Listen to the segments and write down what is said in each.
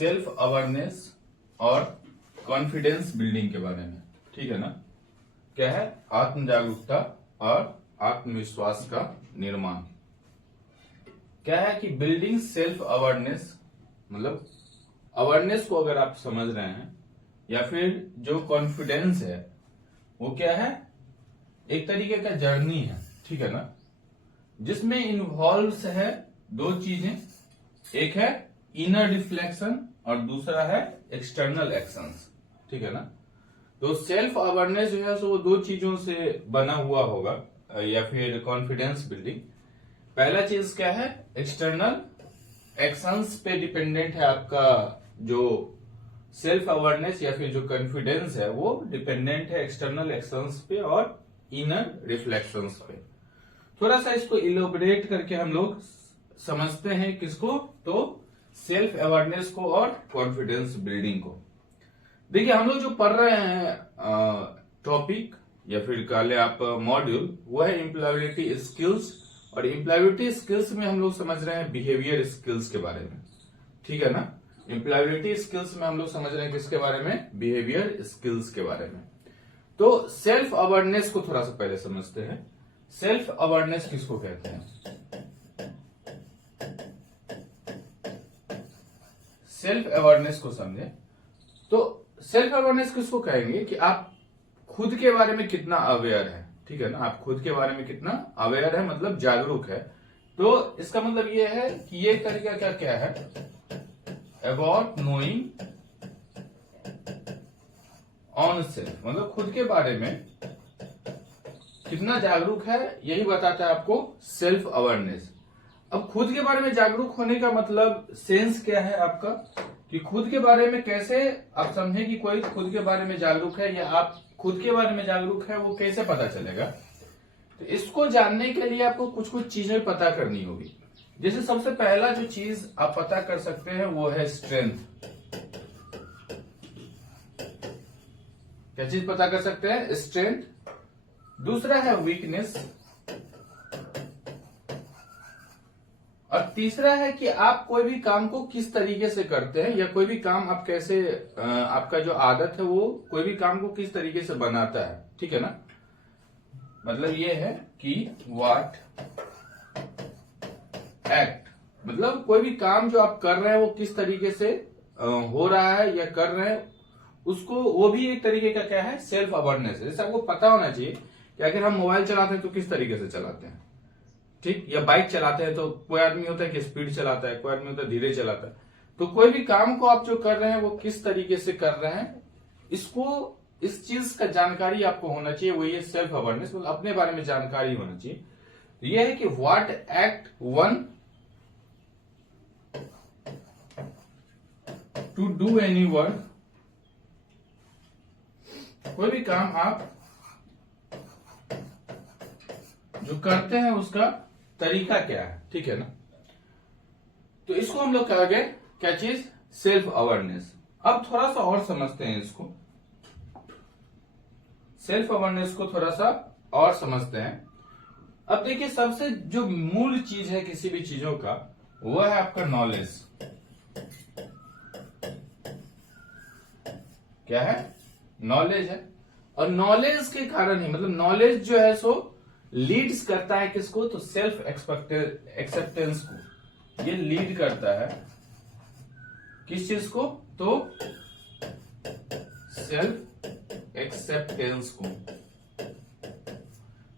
Self awareness और confidence building के बारे में। ठीक है ना। क्या है? आत्म जागरूकता और आत्मविश्वास का निर्माण। क्या है कि बिल्डिंग सेल्फ अवेयरनेस, मतलब अवेयरनेस को अगर आप समझ रहे हैं, या फिर जो कॉन्फिडेंस है वो क्या है, एक तरीके का जर्नी है। ठीक है ना, जिसमें इन्वॉल्व है दो चीजें, एक है इनर रिफ्लेक्शन और दूसरा है एक्सटर्नल एक्शंस। ठीक है ना। तो सेल्फ अवेयरनेस जो है सो वो दो चीजों से बना हुआ होगा, या फिर कॉन्फिडेंस बिल्डिंग। पहला चीज क्या है, एक्सटर्नल एक्शंस पे डिपेंडेंट है आपका जो सेल्फ अवेयरनेस या फिर जो कॉन्फिडेंस है वो डिपेंडेंट है एक्सटर्नल एक्शंस पे और इनर रिफ्लेक्शंस पे। थोड़ा सा इसको इलोबरेट करके हम लोग समझते हैं किसको, तो सेल्फ अवेयरनेस को और कॉन्फिडेंस बिल्डिंग को। देखिए हम लोग जो पढ़ रहे हैं टॉपिक या फिर काले आप मॉड्यूल, वो है एम्प्लॉयबिलिटी स्किल्स, और एम्प्लॉयबिलिटी स्किल्स में हम लोग समझ रहे हैं बिहेवियर स्किल्स के बारे में। ठीक है ना। एम्प्लॉयबिलिटी स्किल्स में हम लोग समझ रहे हैं किसके बारे में, बिहेवियर स्किल्स के बारे में। तो सेल्फ अवेयरनेस को थोड़ा सा पहले समझते हैं। सेल्फ अवेयरनेस किसको कहते हैं? सेल्फ अवेयरनेस को समझे तो सेल्फ अवेयरनेस किसको कहेंगे कि आप खुद के बारे में कितना अवेयर है। ठीक है ना, आप खुद के बारे में कितना अवेयर है, मतलब जागरूक है। तो इसका मतलब ये है कि ये तरीका क्या क्या है, अबाउट नोइंग ऑन सेल्फ, मतलब खुद के बारे में कितना जागरूक है, यही बताता है आपको सेल्फ अवेयरनेस। अब खुद के बारे में जागरूक होने का मतलब सेंस क्या है आपका, कि खुद के बारे में कैसे आप समझे कि कोई खुद के बारे में जागरूक है या आप खुद के बारे में जागरूक है, वो कैसे पता चलेगा। तो इसको जानने के लिए आपको कुछ कुछ चीजें पता करनी होगी। जैसे सबसे पहला जो चीज आप पता कर सकते हैं वो है स्ट्रेंथ। क्या चीज पता कर सकते हैं? स्ट्रेंथ। दूसरा है वीकनेस, और तीसरा है कि आप कोई भी काम को किस तरीके से करते हैं, या कोई भी काम आप कैसे, आपका जो आदत है वो कोई भी काम को किस तरीके से बनाता है। ठीक है ना। मतलब ये है कि व्हाट एक्ट, मतलब कोई भी काम जो आप कर रहे हैं वो किस तरीके से हो रहा है या कर रहे हैं, उसको, वो भी एक तरीके का क्या है, सेल्फ अवेयरनेस है। जैसे आपको पता होना चाहिए कि अगर हम मोबाइल चलाते हैं तो किस तरीके से चलाते हैं, ठीक, या बाइक चलाते हैं तो कोई आदमी होता है कि स्पीड चलाता है, कोई आदमी होता है धीरे चलाता है। तो कोई भी काम को आप जो कर रहे हैं वो किस तरीके से कर रहे हैं, इसको, इस चीज का जानकारी आपको होना चाहिए। वो ये सेल्फ अवेयरनेस, मतलब अपने बारे में जानकारी होना चाहिए। तो ये है कि what act one two do any work, कोई भी काम आप जो करते हैं उसका तरीका क्या है। ठीक है ना। तो इसको हम लोग कहेंगे क्या चीज, सेल्फ अवेयरनेस। अब थोड़ा सा और समझते हैं इसको, सेल्फ अवेयरनेस को थोड़ा सा और समझते हैं। अब देखिए सबसे जो मूल चीज है किसी भी चीजों का, वो है आपका नॉलेज। क्या है? नॉलेज है। और नॉलेज के कारण ही, मतलब नॉलेज जो है सो लीड्स करता है किसको, तो सेल्फ एक्सेप्टेंस को। ये लीड करता है किस चीज को, तो सेल्फ एक्सेप्टेंस को।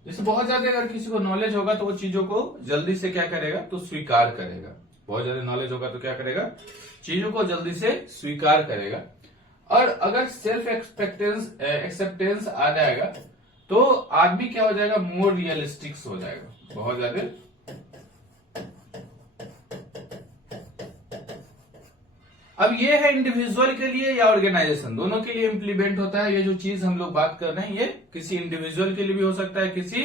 जैसे बहुत ज्यादा अगर किसी को नॉलेज होगा तो वो चीजों को जल्दी से क्या करेगा, तो स्वीकार करेगा। बहुत ज्यादा नॉलेज होगा तो क्या करेगा, चीजों को जल्दी से स्वीकार करेगा। और अगर सेल्फ एक्सेप्टेंस आ जाएगा तो आदमी क्या हो जाएगा, मोर रियलिस्टिक हो जाएगा, बहुत ज्यादा। अब ये है इंडिविजुअल के लिए या ऑर्गेनाइजेशन, दोनों के लिए इम्प्लीमेंट होता है। ये जो चीज हम लोग बात कर रहे हैं, ये किसी इंडिविजुअल के लिए भी हो सकता है, किसी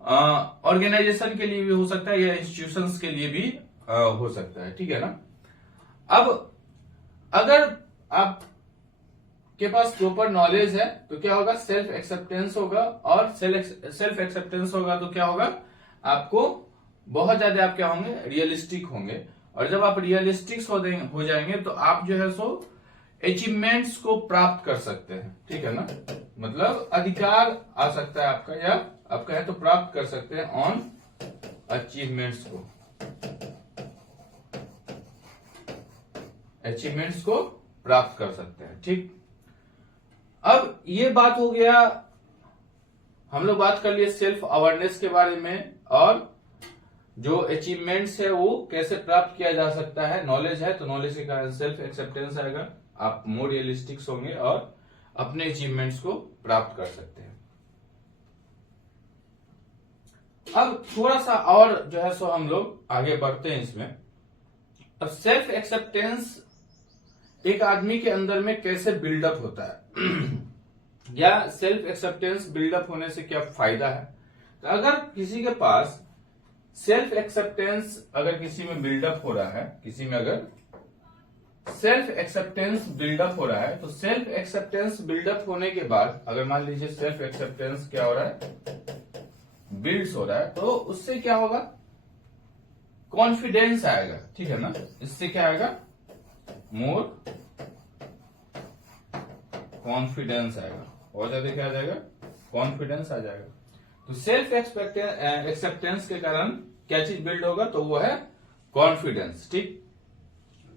ऑर्गेनाइजेशन के लिए भी हो सकता है, या इंस्टीट्यूशंस के लिए भी हो सकता है। ठीक है ना। अब अगर आप के पास प्रॉपर नॉलेज है तो क्या होगा, सेल्फ एक्सेप्टेंस होगा, और सेल्फ एक्सेप्टेंस होगा तो क्या होगा, आपको बहुत ज्यादा आप क्या होंगे, रियलिस्टिक होंगे। और जब आप रियलिस्टिक हो जाएंगे तो आप जो है सो अचीवमेंट्स को प्राप्त कर सकते हैं, ठीक है ना। मतलब अधिकार आ सकता है आपका, या आप कहें तो प्राप्त कर सकते हैं ऑन अचीवमेंट्स को, अचीवमेंट्स को प्राप्त कर सकते हैं, ठीक। अब ये बात हो गया, हम लोग बात कर लिए सेल्फ अवेयरनेस के बारे में, और जो अचीवमेंट्स है वो कैसे प्राप्त किया जा सकता है। नॉलेज है तो नॉलेज के कारण सेल्फ एक्सेप्टेंस आएगा, आप मोर रियलिस्टिक होंगे और अपने अचीवमेंट्स को प्राप्त कर सकते हैं। अब थोड़ा सा और जो है सो हम लोग आगे बढ़ते हैं इसमें। अब सेल्फ एक्सेप्टेंस एक आदमी के अंदर में कैसे बिल्डअप होता है या सेल्फ एक्सेप्टेंस बिल्डअप होने से क्या फायदा है। तो अगर किसी के पास सेल्फ एक्सेप्टेंस अगर किसी में बिल्डअप हो रहा है, किसी में अगर सेल्फ एक्सेप्टेंस बिल्डअप हो रहा है, तो सेल्फ एक्सेप्टेंस बिल्डअप होने के बाद अगर मान लीजिए सेल्फ एक्सेप्टेंस क्या हो रहा है, बिल्ड्स हो रहा है, तो उससे क्या होगा, कॉन्फिडेंस आएगा, ठीक है ना। इससे क्या आएगा, मोर कॉन्फिडेंस आएगा, और ज्यादा क्या आ जाएगा, कॉन्फिडेंस आ जाएगा। तो सेल्फ एक्सेप्टेंस के कारण क्या चीज बिल्ड होगा, तो वो है कॉन्फिडेंस, ठीक।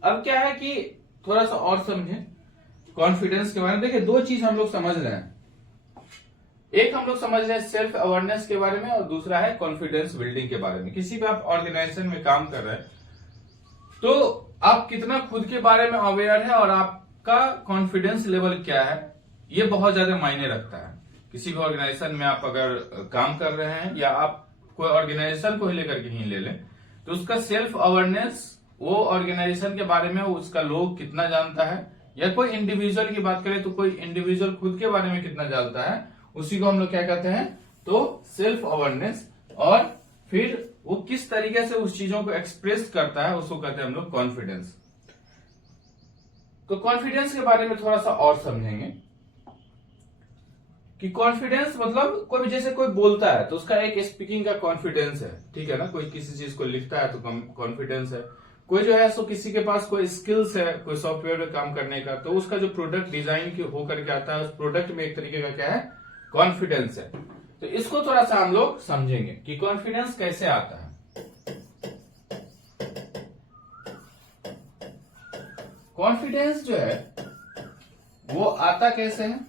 अब क्या है कि थोड़ा सा और समझें कॉन्फिडेंस के बारे में। देखिए दो चीज हम लोग समझ रहे हैं, एक हम लोग समझ रहे हैं सेल्फ अवेयरनेस के बारे में, और दूसरा है कॉन्फिडेंस बिल्डिंग के बारे में। किसी भी आप ऑर्गेनाइजेशन में काम कर रहे हैं तो आप कितना खुद के बारे में अवेयर है और आपका कॉन्फिडेंस लेवल क्या है, ये बहुत ज्यादा मायने रखता है। किसी भी ऑर्गेनाइजेशन में आप अगर काम कर रहे हैं, या आप कोई ऑर्गेनाइजेशन को ही लेकर के ही ले लें, तो उसका सेल्फ अवेयरनेस, वो ऑर्गेनाइजेशन के बारे में उसका लोग कितना जानता है, या कोई इंडिविजुअल की बात करें तो कोई इंडिविजुअल खुद के बारे में कितना जानता है, उसी को हम लोग क्या कहते हैं, तो सेल्फ अवेयरनेस। और फिर वो किस तरीके से उस चीजों को एक्सप्रेस करता है, उसको कहते हैं हम लोग कॉन्फिडेंस। तो कॉन्फिडेंस के बारे में थोड़ा सा और समझेंगे कि कॉन्फिडेंस मतलब कोई जैसे कोई बोलता है तो उसका एक स्पीकिंग का कॉन्फिडेंस है, ठीक है ना। कोई किसी चीज को लिखता है तो कॉन्फिडेंस है। कोई जो है सो किसी के पास कोई स्किल्स है कोई सॉफ्टवेयर में काम करने का, तो उसका जो प्रोडक्ट डिजाइन की होकर के आता है, उस प्रोडक्ट में एक तरीके का क्या है, कॉन्फिडेंस है। तो इसको थोड़ा सा हम लोग समझेंगे कि कॉन्फिडेंस कैसे आता है। कॉन्फिडेंस जो है वो आता कैसे है,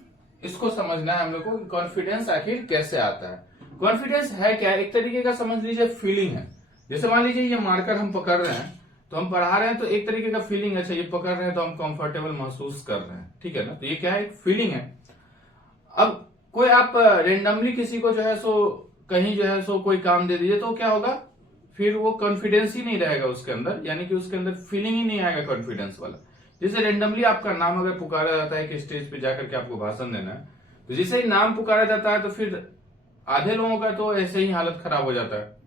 इसको समझना है हम लोग को। कॉन्फिडेंस आखिर कैसे आता है। कॉन्फिडेंस है क्या, एक तरीके का समझ लीजिए फीलिंग है। जैसे मान लीजिए ये मार्कर हम पकड़ रहे हैं, तो हम पढ़ा रहे हैं तो एक तरीके का फीलिंग, अच्छा ये पकड़ रहे हैं तो हम कंफर्टेबल महसूस कर रहे हैं, ठीक है ना। तो ये क्या है, एक फीलिंग है। अब कोई आप रेंडमली किसी को जो है सो कहीं जो है सो कोई काम दे दीजिए, तो क्या होगा, फिर वो कॉन्फिडेंस ही नहीं रहेगा उसके अंदर, यानी कि उसके अंदर फीलिंग ही नहीं आएगा कॉन्फिडेंस वाला। जैसे रेंडमली आपका नाम अगर पुकारा जाता है कि स्टेज पे जाकर के आपको भाषण देना है, तो जैसे ही नाम पुकारा जाता है तो फिर आधे लोगों का तो ऐसे ही हालत खराब हो जाता है।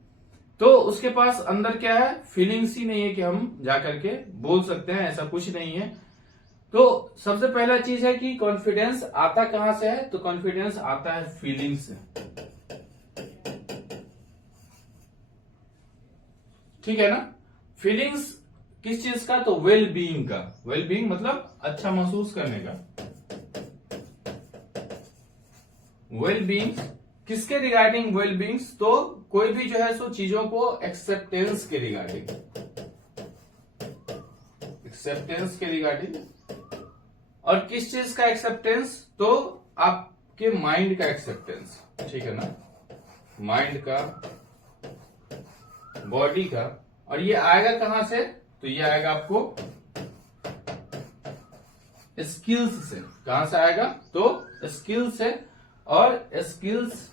तो उसके पास अंदर क्या है, फीलिंग्स ही नहीं है कि हम जाकर के बोल सकते हैं, ऐसा कुछ नहीं है। तो सबसे पहला चीज है कि कॉन्फिडेंस आता कहां से है, तो कॉन्फिडेंस आता है फीलिंग से, ठीक है ना। फीलिंग्स किस चीज का, तो वेल बीइंग का। वेल बीइंग मतलब अच्छा महसूस करने का। वेल बीइंग किसके रिगार्डिंग, वेल बीइंग्स, तो कोई भी जो है सो चीजों को एक्सेप्टेंस के रिगार्डिंग, एक्सेप्टेंस के रिगार्डिंग। और किस चीज का एक्सेप्टेंस, तो आपके माइंड का एक्सेप्टेंस, ठीक है ना, माइंड का, बॉडी का। और ये आएगा कहां से, तो ये आएगा आपको स्किल्स से। कहां से आएगा, तो स्किल्स से। और स्किल्स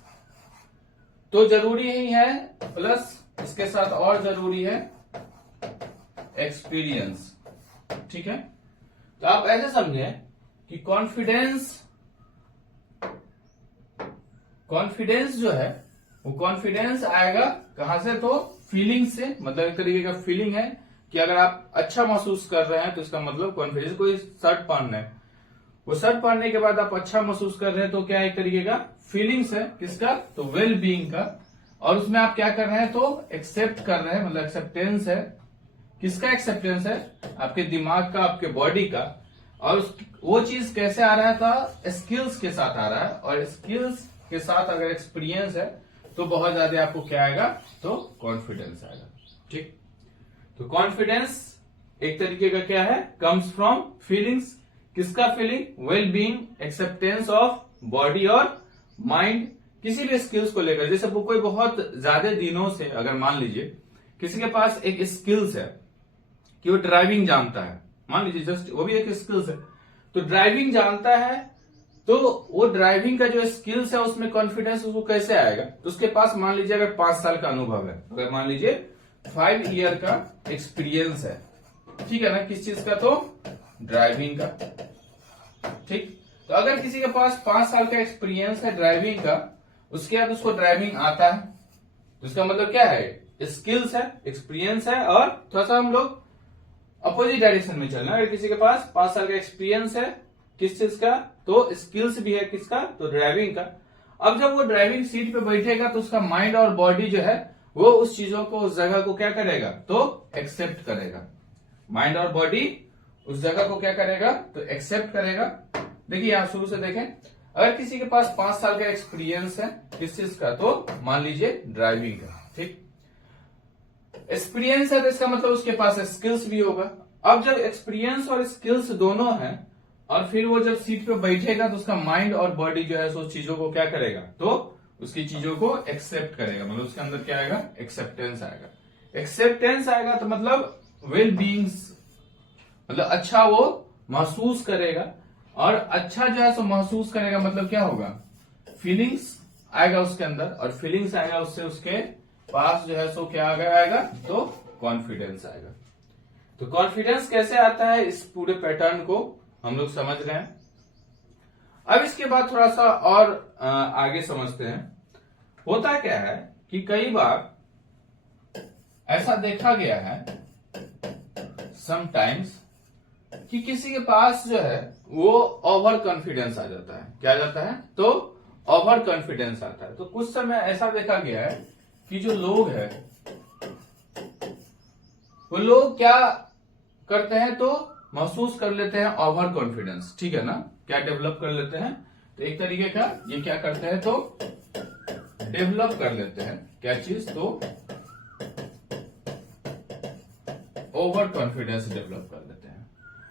तो जरूरी ही है, प्लस इसके साथ और जरूरी है एक्सपीरियंस, ठीक है। तो आप ऐसे समझे कि कॉन्फिडेंस जो है वो कॉन्फिडेंस आएगा कहां से, तो फीलिंग से। मतलब एक तरीके का फीलिंग है कि अगर आप अच्छा महसूस कर रहे हैं तो इसका मतलब कॉन्फिडेंस। कोई शर्ट पहनना है, वो शर्ट पहनने के बाद आप अच्छा महसूस कर रहे हैं, तो क्या एक तरीके का फीलिंग्स है, किसका, तो वेल बीइंग का। और उसमें आप क्या कर रहे हैं, तो एक्सेप्ट कर रहे हैं, मतलब एक्सेप्टेंस है किसका एक्सेप्टेंस है? आपके दिमाग का, आपके बॉडी का। और वो चीज कैसे आ रहा था? स्किल्स के साथ आ रहा है, और स्किल्स के साथ अगर एक्सपीरियंस है तो बहुत ज्यादा आपको क्या आएगा? तो कॉन्फिडेंस आएगा। ठीक, तो कॉन्फिडेंस एक तरीके का क्या है? Comes from feelings. किसका feeling? Well being, acceptance of body और माइंड, किसी भी स्किल्स को लेकर। जैसे वो कोई बहुत ज्यादा दिनों से, अगर मान लीजिए किसी के पास एक स्किल्स है कि वो ड्राइविंग जानता है, मान लीजिए जस्ट वो भी एक स्किल्स है, तो ड्राइविंग जानता है, तो वो ड्राइविंग का जो स्किल्स है उसमें कॉन्फिडेंस उसको कैसे आएगा? तो उसके पास मान लीजिए अगर 5 साल का अनुभव है, अगर मान लीजिए 5 ईयर का एक्सपीरियंस है, ठीक है ना, किस चीज का? तो ड्राइविंग का। ठीक, तो अगर किसी के पास 5 साल का एक्सपीरियंस है ड्राइविंग का, उसके बाद उसको ड्राइविंग आता है, तो इसका मतलब क्या है? स्किल्स है, एक्सपीरियंस है, और थोड़ा सा हम लोग अपोजिट डायरेक्शन में चलना। अगर किसी के पास 5 साल का एक्सपीरियंस है किस चीज का? तो स्किल्स भी है किसका? तो ड्राइविंग का। अब जब वो ड्राइविंग सीट पे बैठेगा तो उसका माइंड और बॉडी जो है वो उस चीजों को, उस जगह को क्या करेगा? तो एक्सेप्ट करेगा। माइंड और बॉडी उस जगह को क्या करेगा? तो एक्सेप्ट करेगा। देखिए यहां शुरू से देखें, अगर किसी के पास 5 साल का एक्सपीरियंस है किस चीज का? तो मान लीजिए ड्राइविंग का। ठीक, एक्सपीरियंस है तो इसका मतलब उसके पास स्किल्स भी होगा। अब जब एक्सपीरियंस और स्किल्स दोनों हैं, और फिर वो जब सीट पे बैठेगा तो उसका माइंड और बॉडी जो है सो चीजों को क्या करेगा? तो उसकी चीजों को एक्सेप्ट करेगा। मतलब उसके अंदर क्या आएगा? एक्सेप्टेंस आएगा। एक्सेप्टेंस आएगा तो मतलब वेल बीइंग्स, मतलब अच्छा वो महसूस करेगा, और अच्छा जो है सो महसूस करेगा मतलब क्या होगा? फीलिंग्स आएगा उसके अंदर, और फीलिंग्स आएगा उससे उसके पास जो है सो क्या आएगा? तो कॉन्फिडेंस आएगा। तो कॉन्फिडेंस कैसे आता है, इस पूरे पैटर्न को हम लोग समझ रहे हैं। अब इसके बाद थोड़ा सा और आगे समझते हैं। होता क्या है कि कई बार ऐसा देखा गया है समटाइम्स कि किसी के पास जो है वो ओवर कॉन्फिडेंस आ जाता है। क्या आ जाता है? तो ओवर कॉन्फिडेंस आता है। तो कुछ समय ऐसा देखा गया है कि जो लोग हैं वो लोग क्या करते हैं? तो महसूस कर लेते हैं ओवर कॉन्फिडेंस। ठीक है ना, क्या डेवलप कर लेते हैं? तो एक तरीके का ये क्या करते हैं? तो डेवलप कर लेते हैं। क्या चीज? तो ओवर कॉन्फिडेंस डेवलप कर लेते हैं।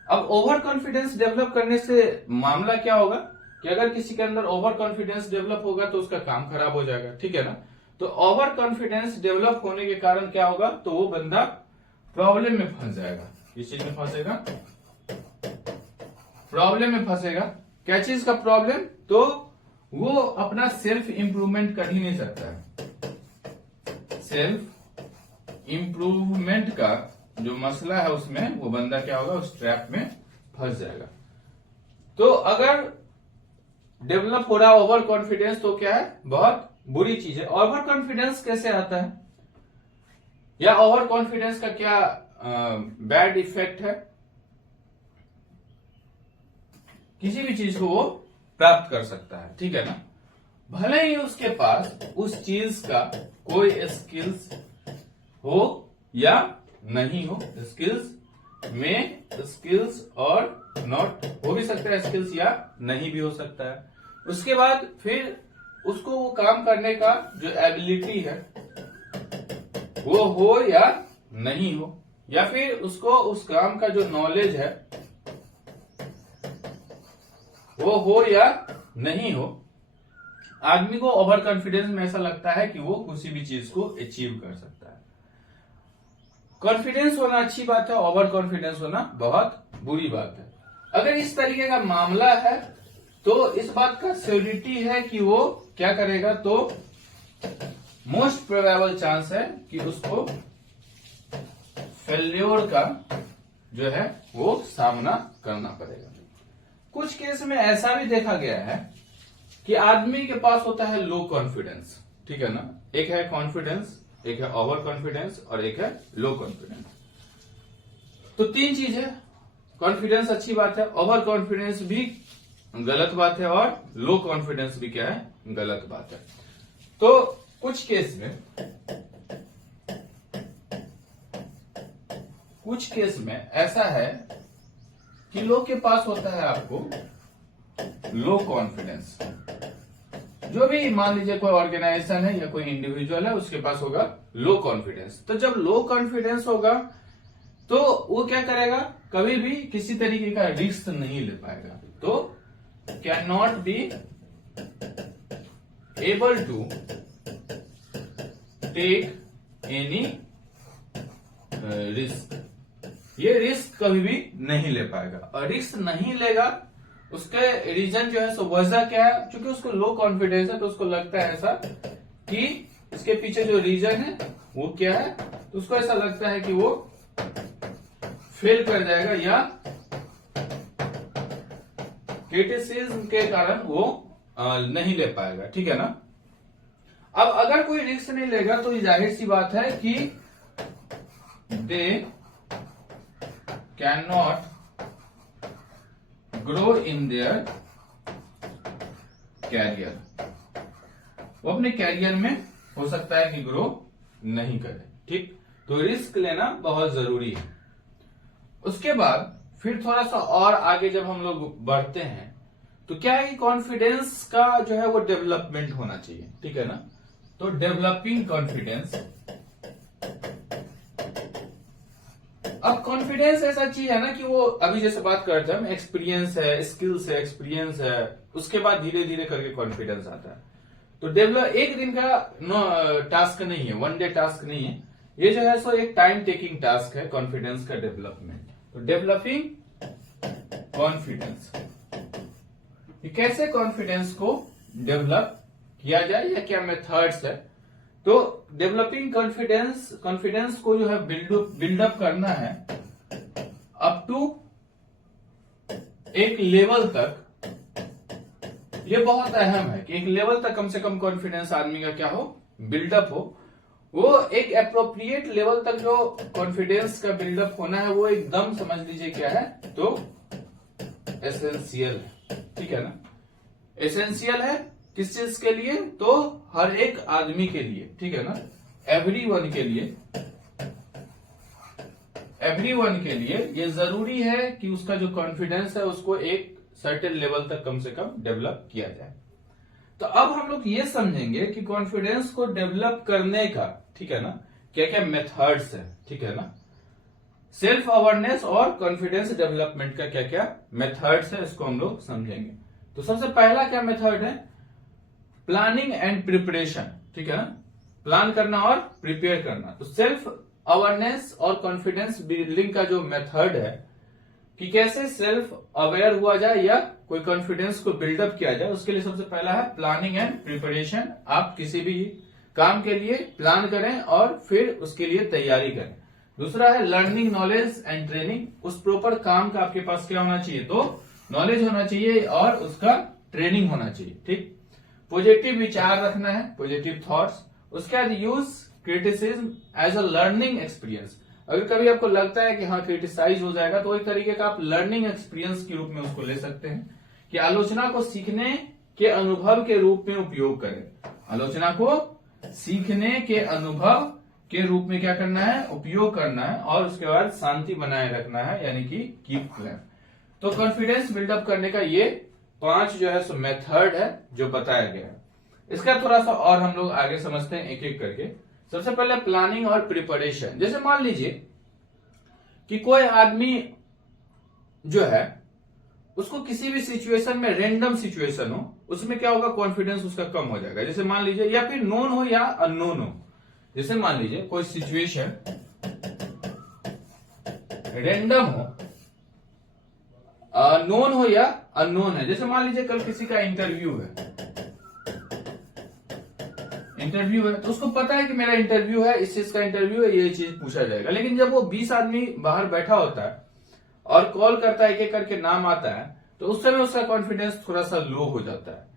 अब ओवर कॉन्फिडेंस डेवलप करने से मामला क्या होगा कि अगर किसी के अंदर ओवर कॉन्फिडेंस डेवलप होगा तो उसका काम खराब हो जाएगा। ठीक है ना, तो ओवर कॉन्फिडेंस डेवलप होने के कारण क्या होगा? तो वो बंदा प्रॉब्लम में फंस जाएगा। किस चीज में फंसेगा? प्रॉब्लम में फंसेगा। क्या चीज का प्रॉब्लम? तो वो अपना सेल्फ इंप्रूवमेंट कर ही नहीं सकता है। सेल्फ इंप्रूवमेंट का जो मसला है उसमें वो बंदा क्या होगा? उस ट्रैप में फंस जाएगा। तो अगर डेवलप हो रहा है ओवर कॉन्फिडेंस तो क्या है? बहुत बुरी चीज है। ओवर कॉन्फिडेंस कैसे आता है, या ओवर कॉन्फिडेंस का क्या बैड इफेक्ट है? किसी भी चीज को वो प्राप्त कर सकता है। ठीक है ना, भले ही उसके पास उस चीज का कोई स्किल्स हो या नहीं हो। स्किल्स में स्किल्स और नॉट हो भी सकता है, स्किल्स या नहीं भी हो सकता है। उसके बाद फिर उसको वो काम करने का जो एबिलिटी है वो हो या नहीं हो, या फिर उसको उस काम का जो नॉलेज है वो हो या नहीं हो। आदमी को ओवर कॉन्फिडेंस में ऐसा लगता है कि वो किसी भी चीज को अचीव कर सकता है। कॉन्फिडेंस होना अच्छी बात है, ओवर कॉन्फिडेंस होना बहुत बुरी बात है। अगर इस तरीके का मामला है तो इस बात का श्योरिटी है कि वो क्या करेगा? तो मोस्ट प्रोबेबल चांस है कि उसको फेल्योर का जो है वो सामना करना पड़ेगा। कुछ केस में ऐसा भी देखा गया है कि आदमी के पास होता है लो कॉन्फिडेंस। ठीक है ना, एक है कॉन्फिडेंस, एक है ओवर कॉन्फिडेंस और एक है लो कॉन्फिडेंस। तो 3 चीज है। कॉन्फिडेंस अच्छी बात है, ओवर कॉन्फिडेंस भी गलत बात है, और लो कॉन्फिडेंस भी क्या है? गलत बात है। तो कुछ कुछ केस में ऐसा है कि लोग के पास होता है आपको लो कॉन्फिडेंस। जो भी मान लीजिए कोई ऑर्गेनाइजेशन है या कोई इंडिविजुअल है, उसके पास होगा लो कॉन्फिडेंस। तो जब लो कॉन्फिडेंस होगा तो वो क्या करेगा, कभी भी किसी तरीके का रिस्क नहीं ले पाएगा। तो can not be able to take any risk. ये रिस्क कभी भी नहीं ले पाएगा। और रिस्क नहीं लेगा, उसके रीजन जो है सो वजह क्या है, क्योंकि उसको लो कॉन्फिडेंस है तो उसको लगता है ऐसा कि इसके पीछे जो रीजन है वो क्या है, तो उसको ऐसा लगता है कि वो फेल कर जाएगा या क्रिटिसिज्म के कारण वो नहीं ले पाएगा। ठीक है ना। अब अगर कोई रिस्क नहीं लेगा तो ये जाहिर सी बात है कि they can not grow in their career. वो अपने कैरियर में हो सकता है कि ग्रो नहीं करे। ठीक, तो रिस्क लेना बहुत जरूरी है। उसके बाद फिर थोड़ा सा और आगे जब हम लोग बढ़ते हैं तो क्या है कि कॉन्फिडेंस का जो है वो डेवलपमेंट होना चाहिए। ठीक है ना। तो डेवलपिंग कॉन्फिडेंस। अब कॉन्फिडेंस ऐसा चीज है ना कि वो अभी जैसे बात करते हैं हम, एक्सपीरियंस है, स्किल्स है, एक्सपीरियंस है, उसके बाद धीरे धीरे करके कॉन्फिडेंस आता है। तो डेवलप एक दिन का टास्क नहीं है, वन डे टास्क नहीं है, ये जो है सो एक टाइम टेकिंग टास्क है कॉन्फिडेंस का डेवलपमेंट। तो डेवलपिंग कॉन्फिडेंस, कैसे कॉन्फिडेंस को डेवलप किया जाए या क्या मेथड्स है। तो डेवलपिंग कॉन्फिडेंस को जो है बिल्डअप करना है अप टू एक लेवल तक। ये बहुत अहम है कि एक लेवल तक कम से कम कॉन्फिडेंस आदमी का क्या हो, बिल्डअप हो। वो एक अप्रोप्रिएट लेवल तक जो कॉन्फिडेंस का बिल्डअप होना है वो एकदम समझ लीजिए क्या है, तो एसेंशियल है। ठीक है ना। एसेंशियल है किस चीज के लिए, तो हर एक आदमी के लिए। ठीक है ना। एवरीवन के लिए, एवरीवन के लिए ये जरूरी है कि उसका जो कॉन्फिडेंस है उसको एक सर्टेन लेवल तक कम से कम डेवलप किया जाए। तो अब हम लोग ये समझेंगे कि कॉन्फिडेंस को डेवलप करने का, ठीक है ना, क्या क्या मेथड्स है। ठीक है ना। सेल्फ अवेयरनेस और कॉन्फिडेंस डेवलपमेंट का क्या क्या मेथड्स है, इसको हम लोग समझेंगे। तो सबसे पहला क्या मेथड है, प्लानिंग एंड प्रिपरेशन। ठीक है ना। प्लान करना और प्रिपेयर करना। तो सेल्फ अवेयरनेस और कॉन्फिडेंस बिल्डिंग का जो मेथड है कि कैसे सेल्फ अवेयर हुआ जाए या कोई कॉन्फिडेंस को बिल्डअप किया जाए, उसके लिए सबसे पहला है प्लानिंग एंड प्रिपरेशन। आप किसी भी काम के लिए प्लान करें और फिर उसके लिए तैयारी करें। दूसरा है लर्निंग नॉलेज एंड ट्रेनिंग। उस प्रॉपर काम का आपके पास क्या होना चाहिए, तो नॉलेज होना चाहिए और उसका ट्रेनिंग होना चाहिए। ठीक। पॉजिटिव विचार रखना है, पॉजिटिव थॉट्स। उसके बाद use criticism as a learning experience. अगर कभी आपको लगता है कि हाँ क्रिटिसाइज हो जाएगा तो एक तरीके का आप लर्निंग एक्सपीरियंस के रूप में उसको ले सकते हैं कि आलोचना को सीखने के अनुभव के रूप में उपयोग करें। आलोचना को सीखने के अनुभव के रूप में क्या करना है, उपयोग करना है। और उसके बाद शांति बनाए रखना है, यानी कि कीप क्लैम। तो कॉन्फिडेंस बिल्डअप करने का ये 5 जो है सो मेथड है जो बताया गया है। इसका थोड़ा सा और हम लोग आगे समझते हैं एक एक करके। सबसे पहले प्लानिंग और प्रिपरेशन। जैसे मान लीजिए कि कोई आदमी जो है उसको किसी भी सिचुएशन में, रेंडम सिचुएशन हो, उसमें क्या होगा, कॉन्फिडेंस उसका कम हो जाएगा। जैसे मान लीजिए, या फिर नोन हो या अननोन हो। जैसे मान लीजिए कोई सिचुएशन रेंडम हो, नोन हो या अननोन है। जैसे मान लीजिए कल किसी का इंटरव्यू है तो उसको पता है कि मेरा इंटरव्यू है, इस चीज का इंटरव्यू है, ये चीज पूछा जाएगा। लेकिन जब वो 20 आदमी बाहर बैठा होता है और कॉल करता है, एक एक करके नाम आता है, तो उस समय उसका कॉन्फिडेंस थोड़ा सा लो हो जाता है।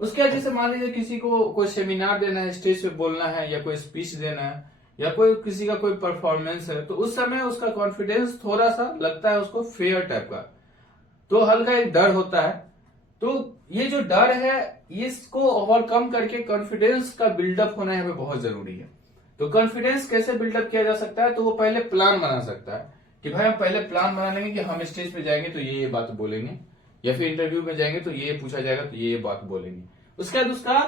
उसके बाद जैसे मान लीजिए किसी को कोई सेमिनार देना है, स्टेज पे बोलना है या कोई स्पीच देना है या कोई किसी का कोई परफॉर्मेंस है, तो उस समय उसका कॉन्फिडेंस थोड़ा सा लगता है उसको फेयर टाइप का, तो हल्का एक डर होता है। तो ये जो डर है इसको ओवरकम करके कॉन्फिडेंस का बिल्डअप होना यहाँ पे बहुत जरूरी है। तो कॉन्फिडेंस कैसे बिल्डअप किया जा सकता है, तो वो पहले प्लान बना सकता है कि भाई हम पहले प्लान बना लेंगे कि हम स्टेज पे जाएंगे तो ये बात बोलेंगे, या फिर इंटरव्यू में जाएंगे तो ये पूछा जाएगा तो ये बात बोलेंगे। उसके बाद उसका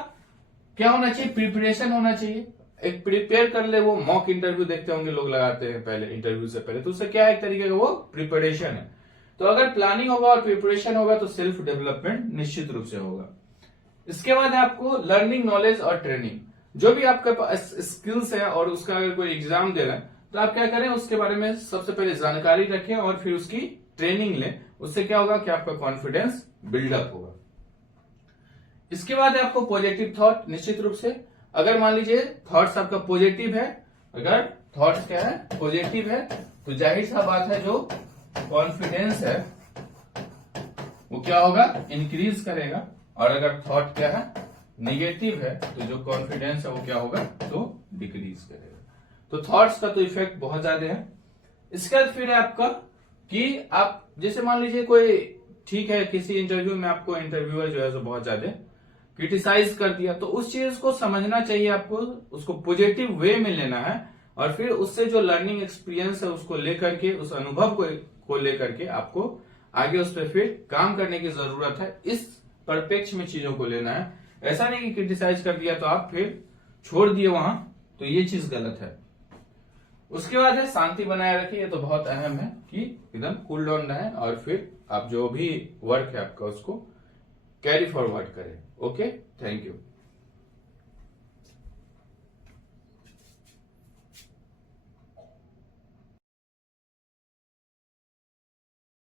क्या होना चाहिए, प्रिपरेशन होना चाहिए। एक प्रिपेयर कर ले, वो मॉक इंटरव्यू देखते होंगे लोग लगाते हैं पहले इंटरव्यू से पहले, तो उससे क्या एक तरीके का वो प्रिपरेशन है। तो अगर प्लानिंग होगा और प्रिपरेशन होगा तो सेल्फ डेवलपमेंट निश्चित रूप से होगा। इसके बाद है आपको लर्निंग, नॉलेज और ट्रेनिंग। जो भी आपके पास स्किल्स है और उसका अगर कोई एग्जाम दे रहा है तो आप क्या करें, उसके बारे में सबसे पहले जानकारी रखें और फिर उसकी ट्रेनिंग लें। उससे क्या होगा कि आपका कॉन्फिडेंस बिल्डअप होगा। इसके बाद है आपको पॉजिटिव थॉट। निश्चित रूप से अगर मान लीजिए थॉट्स आपका पॉजिटिव है, अगर थॉट्स क्या है पॉजिटिव है, तो जाहिर सा बात है जो कॉन्फिडेंस है वो क्या होगा, इंक्रीज करेगा। और अगर थॉट क्या है निगेटिव है तो जो कॉन्फिडेंस है वो क्या होगा, तो डिक्रीज करेगा। तो थॉट्स का तो इफेक्ट बहुत ज्यादा है। इसके बाद फिर है आपका कि आप जैसे मान लीजिए कोई, ठीक है, किसी इंटरव्यू में आपको इंटरव्यूअर जो है तो बहुत ज्यादा क्रिटिसाइज कर दिया, तो उस चीज को समझना चाहिए आपको, उसको पॉजिटिव वे में लेना है और फिर उससे जो लर्निंग एक्सपीरियंस है उसको लेकर के, उस अनुभव को लेकर के आपको आगे उस पर फिर काम करने की जरूरत है। इस परिप्रेक्ष्य में चीजों को लेना है। ऐसा नहीं कि क्रिटिसाइज कर दिया तो आप फिर छोड़ दिए वहां, तो ये चीज गलत है। उसके बाद है शांति बनाए रखिए। ये तो बहुत अहम है कि एकदम कूल डाउन रहे और फिर आप जो भी वर्क है आपका उसको कैरी फॉरवर्ड करें। Okay, thank you.